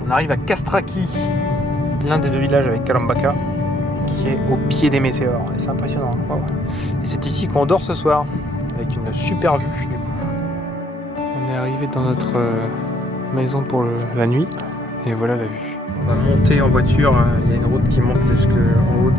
On arrive à Castraki, l'un des deux villages avec Kalambaka, qui est au pied des météores. Et c'est impressionnant. Wow. Et c'est ici qu'on dort ce soir, avec une super vue du coup. On est arrivé dans notre maison pour la nuit, et voilà la vue. On va monter en voiture, il y a une route qui monte jusqu'en haut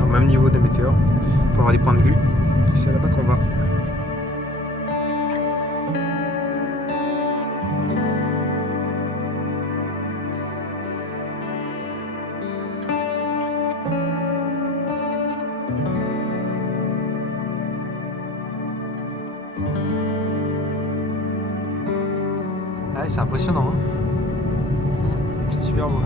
au même niveau des météores, pour avoir des points de vue. Et c'est là-bas qu'on va. Ah ouais, c'est impressionnant, hein. C'est super beau.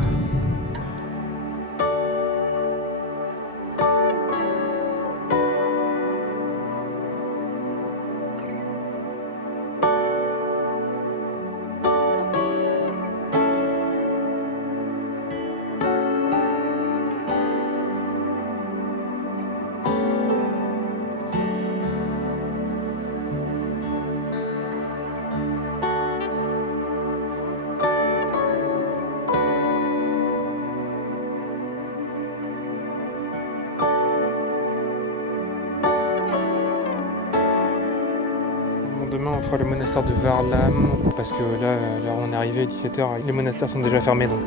Demain on fera le monastère de Varlam parce que là on est arrivé à 17h, les monastères sont déjà fermés donc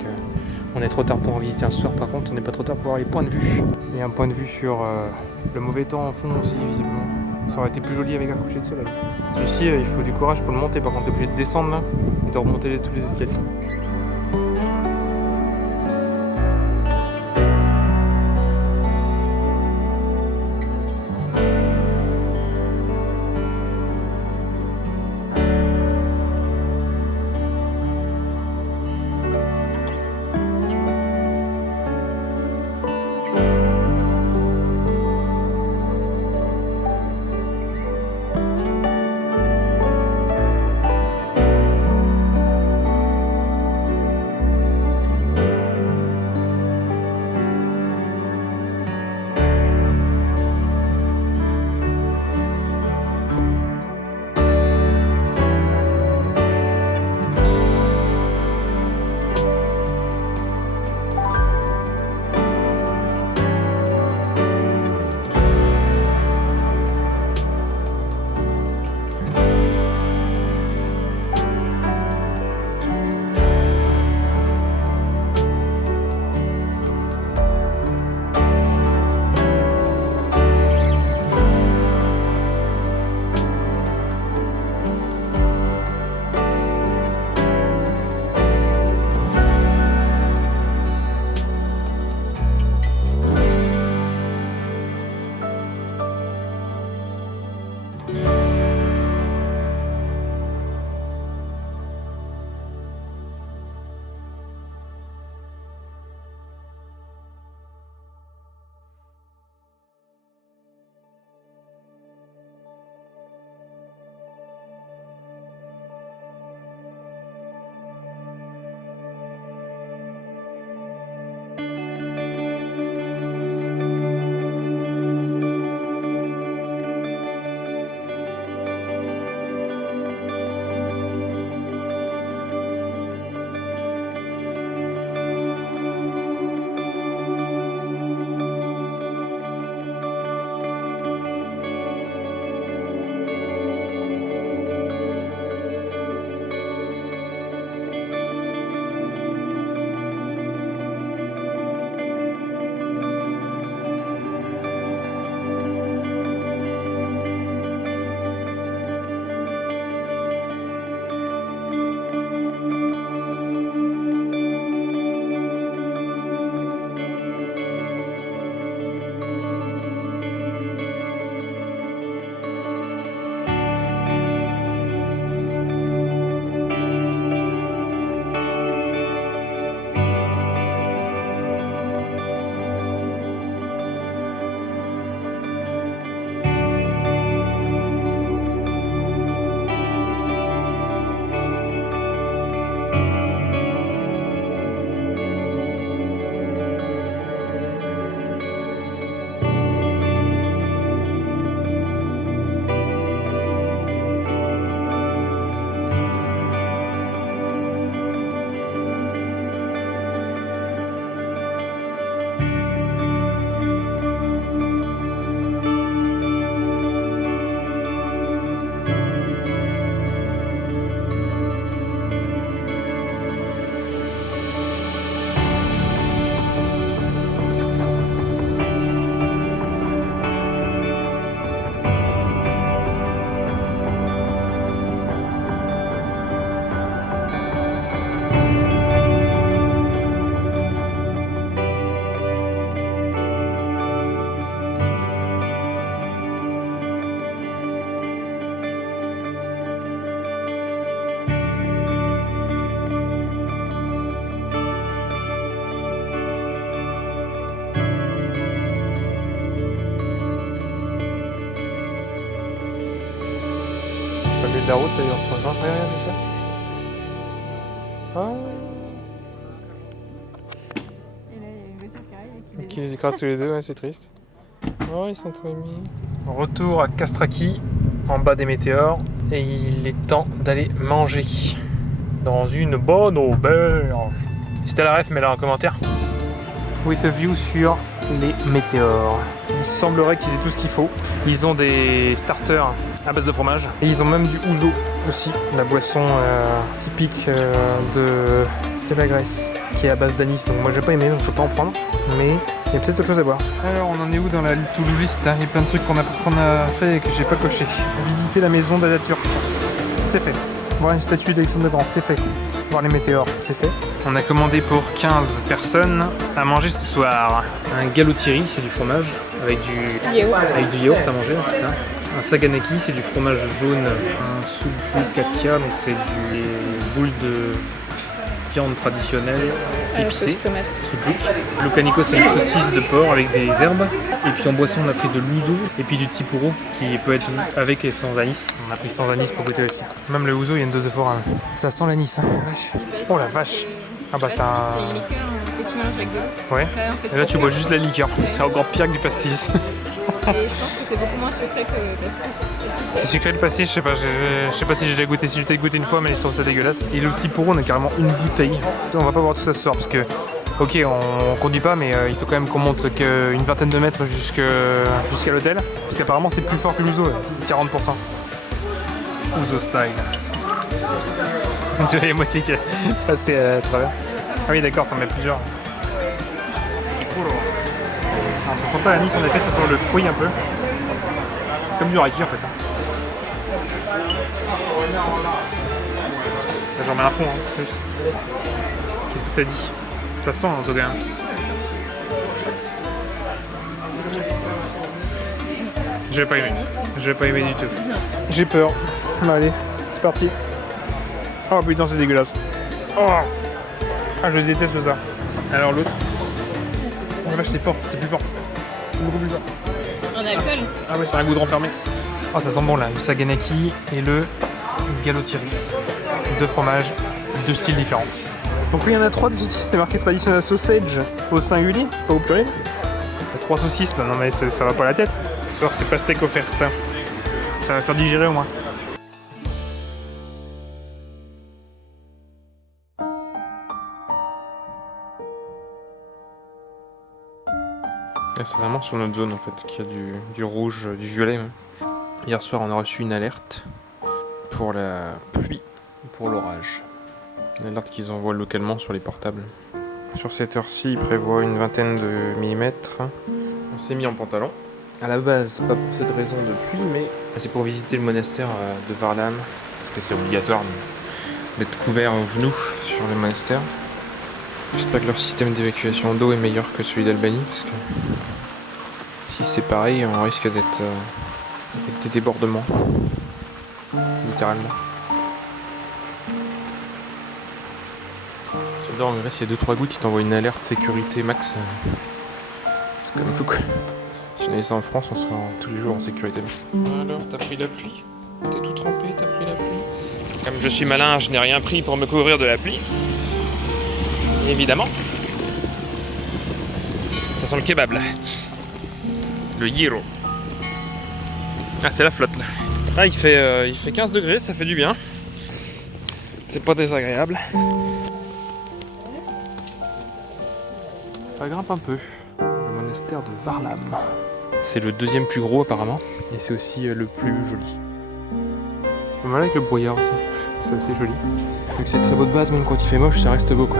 on est trop tard pour en visiter un ce soir. Par contre on n'est pas trop tard pour avoir les points de vue. Et un point de vue sur le mauvais temps en fond aussi visiblement. Ça aurait été plus joli avec un coucher de soleil. Celui-ci il faut du courage pour le monter, par contre t'es obligé de descendre là et de remonter tous les escaliers. Pas le milieu de la route, là, on se rejoint. Regarde déjà. Ah. Et là, il y a une voiture qui arrive et Qui les écrase tous les deux, ouais, c'est triste. Oh, ils sont trop émis. Retour à Castraki, en bas des météores. Et il est temps d'aller manger. Dans une bonne auberge. Si t'as la ref, mets-la en commentaire. With a view sur les météores. Il semblerait qu'ils aient tout ce qu'il faut. Ils ont des starters à base de fromage. Et ils ont même du ouzo aussi, la boisson typique de la Grèce, qui est à base d'anis. Donc moi j'ai pas aimé, donc je peux pas en prendre. Mais il y a peut-être autre chose à voir. Alors on en est où dans la to-do list? Il y a plein de trucs qu'on a fait et que j'ai pas coché. Visiter la maison d'Atatürk. C'est fait. Voir une statue d'Alexandre le Grand, c'est fait. Voir les météores, c'est fait. On a commandé pour 15 personnes à manger ce soir. Un galotiri, c'est du fromage, avec du yaourt à manger, c'est ça. Un saganaki, c'est du fromage jaune. Un sujuk donc c'est des boules de viande traditionnelle épicée. Sujuk. Le kaniko, c'est une saucisse de porc avec des herbes. Et puis en boisson, on a pris de l'ouzo et puis du tsipuro qui peut être avec et sans anis. On a pris sans anis pour goûter aussi. Même le ouzo, il y a une dose de forain. Ça sent l'anis, hein. Oh la vache. Ah bah ça. C'est une liqueur que tu manges avec de l'eau. Ouais. En fait, Et là, tu bois juste la liqueur. C'est encore pire que du pastis. Et je pense que c'est beaucoup moins sucré que le pastis. C'est sucré le pastis, je sais pas si j'ai déjà goûté. Si j'ai peut-être goûté une fois, mais je trouve ça dégueulasse. Et le tsipuro, on a carrément une bouteille. On va pas boire tout ça ce soir parce que. Ok, on conduit pas, mais il faut quand même qu'on monte qu'une vingtaine de mètres jusqu'à l'hôtel. Parce qu'apparemment, c'est plus fort que l'ouzo, 40%. Ouzo style. Tu vois, il y a moitié qui est passé à travers. Ah oui, d'accord, t'en mets plusieurs. C'est cool. Alors, ça sent pas l'anis, en effet, ça sent le fruit un peu. Comme du raki en fait. Là, j'en mets à fond, hein, juste. Qu'est-ce que ça dit? Ça sent en tout cas. Je vais pas aimer. Je vais pas aimer du tout. J'ai peur. Bon, allez, c'est parti. Oh putain, c'est dégueulasse. Oh. Ah, je déteste ça. Alors l'autre. Oh la vache, c'est fort, c'est plus fort. C'est beaucoup plus fort. En alcool. Ah ouais, c'est un goût de renfermé. Oh, ça sent bon là, le saganaki et le galotiri. Deux fromages, deux styles différents. Pourquoi il y en a trois des saucisses? C'est marqué traditional sausage au singulier, pas au pluriel. Il y a trois saucisses là, non mais ça va pas la tête. Ce soir, c'est pastèque offerte. Ça va faire digérer au moins. C'est vraiment sur notre zone en fait qu'il y a du rouge, du violet même. Hier soir on a reçu une alerte pour la pluie, pour l'orage. Une alerte qu'ils envoient localement sur les portables. Sur cette heure-ci, ils prévoient une vingtaine de millimètres. On s'est mis en pantalon. À la base, c'est pas pour cette raison de pluie, mais c'est pour visiter le monastère de Varlam. Parce que c'est obligatoire d'être couvert aux genoux sur le monastère. J'espère que leur système d'évacuation d'eau est meilleur que celui d'Albanie, parce que si c'est pareil, on risque d'être avec des débordements, littéralement. J'adore en Grèce, il y a 2-3 gouttes qui t'envoient une alerte sécurité max. C'est comme fou quoi. Si on avait ça en France, on serait tous les jours en sécurité max. Alors, t'as pris la pluie? T'es tout trempé, t'as pris la pluie? Comme je suis malin, je n'ai rien pris pour me couvrir de la pluie. Évidemment. Ça sent le kebab là. Le gyro. Ah, c'est la flotte là. Ah, il fait 15 degrés, ça fait du bien. C'est pas désagréable. Ça grimpe un peu. Le monastère de Varlam. C'est le deuxième plus gros apparemment. Et c'est aussi le plus joli. C'est pas mal avec le brouillard aussi. C'est assez joli. Vu que c'est très beau de base, même quand il fait moche, ça reste beau quoi.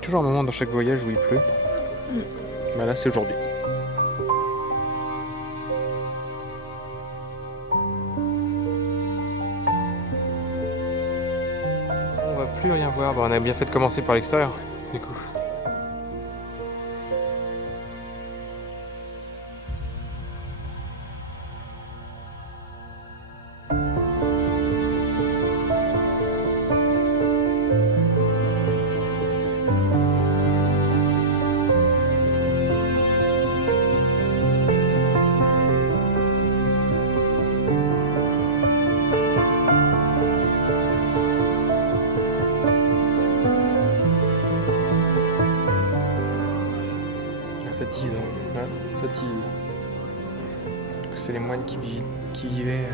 Toujours un moment dans chaque voyage où il pleut. Bah là, c'est aujourd'hui. On va plus rien voir. Bah, on a bien fait de commencer par l'extérieur, du coup. Ça tease, hein. Ouais, ça tease. C'est les moines qui vivaient.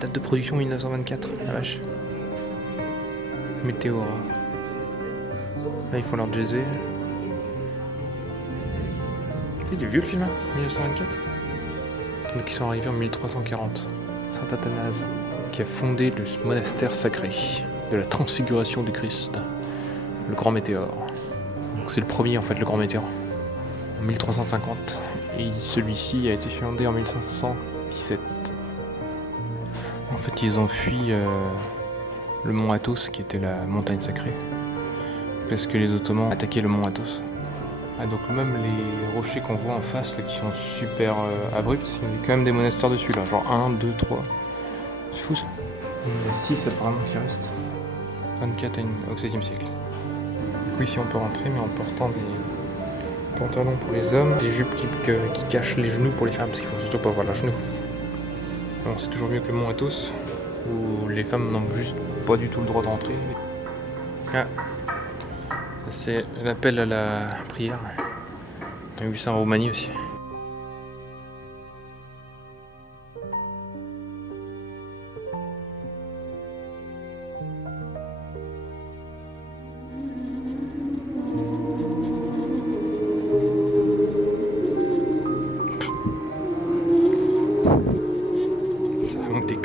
Date de production 1924, la vache. Météora. Là, ils font leur Jésus. Il est vieux le film, hein, 1924. Donc ils sont arrivés en 1340. Saint Athanase, qui a fondé le monastère sacré de la transfiguration du Christ, le Grand Météore. Donc c'est le premier en fait, le Grand Météore. 1350 et celui-ci a été fondé en 1517. En fait, ils ont fui le mont Athos, qui était la montagne sacrée, parce que les Ottomans attaquaient le mont Athos. Ah, donc même les rochers qu'on voit en face, là, qui sont super abrupts, il y a quand même des monastères dessus, là, genre 1, 2, 3. C'est fou ça. Il y en a 6 apparemment qui restent. 24 au XVIe siècle. Du coup ici on peut rentrer, mais en portant des pantalons pour les hommes, des jupes qui cachent les genoux pour les femmes, parce qu'il faut surtout pas voir leurs genoux. Bon, c'est toujours mieux que le mont Athos, où les femmes n'ont juste pas du tout le droit d'entrer. Ah, c'est l'appel à la prière. On a vu ça en Roumanie aussi.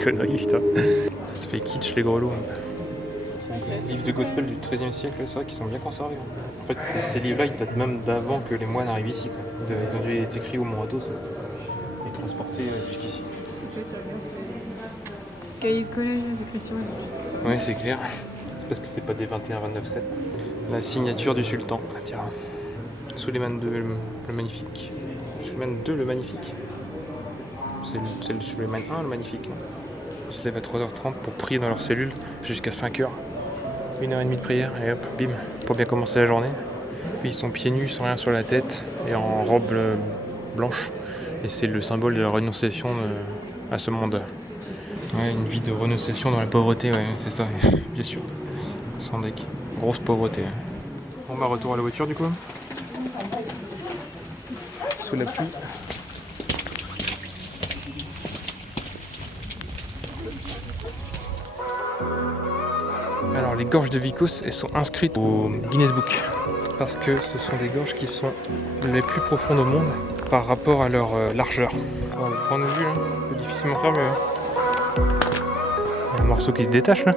Conneries, putain. Ça fait kitsch les grelots. Les livres de gospel du XIIIe siècle, c'est vrai qu'ils sont bien conservés. En fait, ces livres-là, ils datent même d'avant que les moines arrivent ici. Quoi. Ils ont dû être écrits au Mont Athos et transportés jusqu'ici. Cahiers de collège, les écritures, ouais, c'est clair. C'est parce que c'est pas des 21-29-7. La signature du sultan. Ah, tiens. Suleiman II le magnifique. Suleiman II le magnifique. C'est le Suleiman I le magnifique. Ils se lèvent à 3h30 pour prier dans leur cellule jusqu'à 5h. 1h30 de prière et hop, bim, pour bien commencer la journée. Puis ils sont pieds nus, sans rien sur la tête et en robe blanche. Et c'est le symbole de la renonciation à ce monde. Ouais, une vie de renonciation dans la pauvreté, ouais, c'est ça, bien sûr. Sans deck. Grosse pauvreté. Ouais. Bon bah retour à la voiture du coup. Sous la pluie. Alors les gorges de Vikos, elles sont inscrites au Guinness Book parce que ce sont des gorges qui sont les plus profondes au monde par rapport à leur largeur. On prend une vue là, on peut difficilement faire mieux. Il y a un morceau qui se détache là.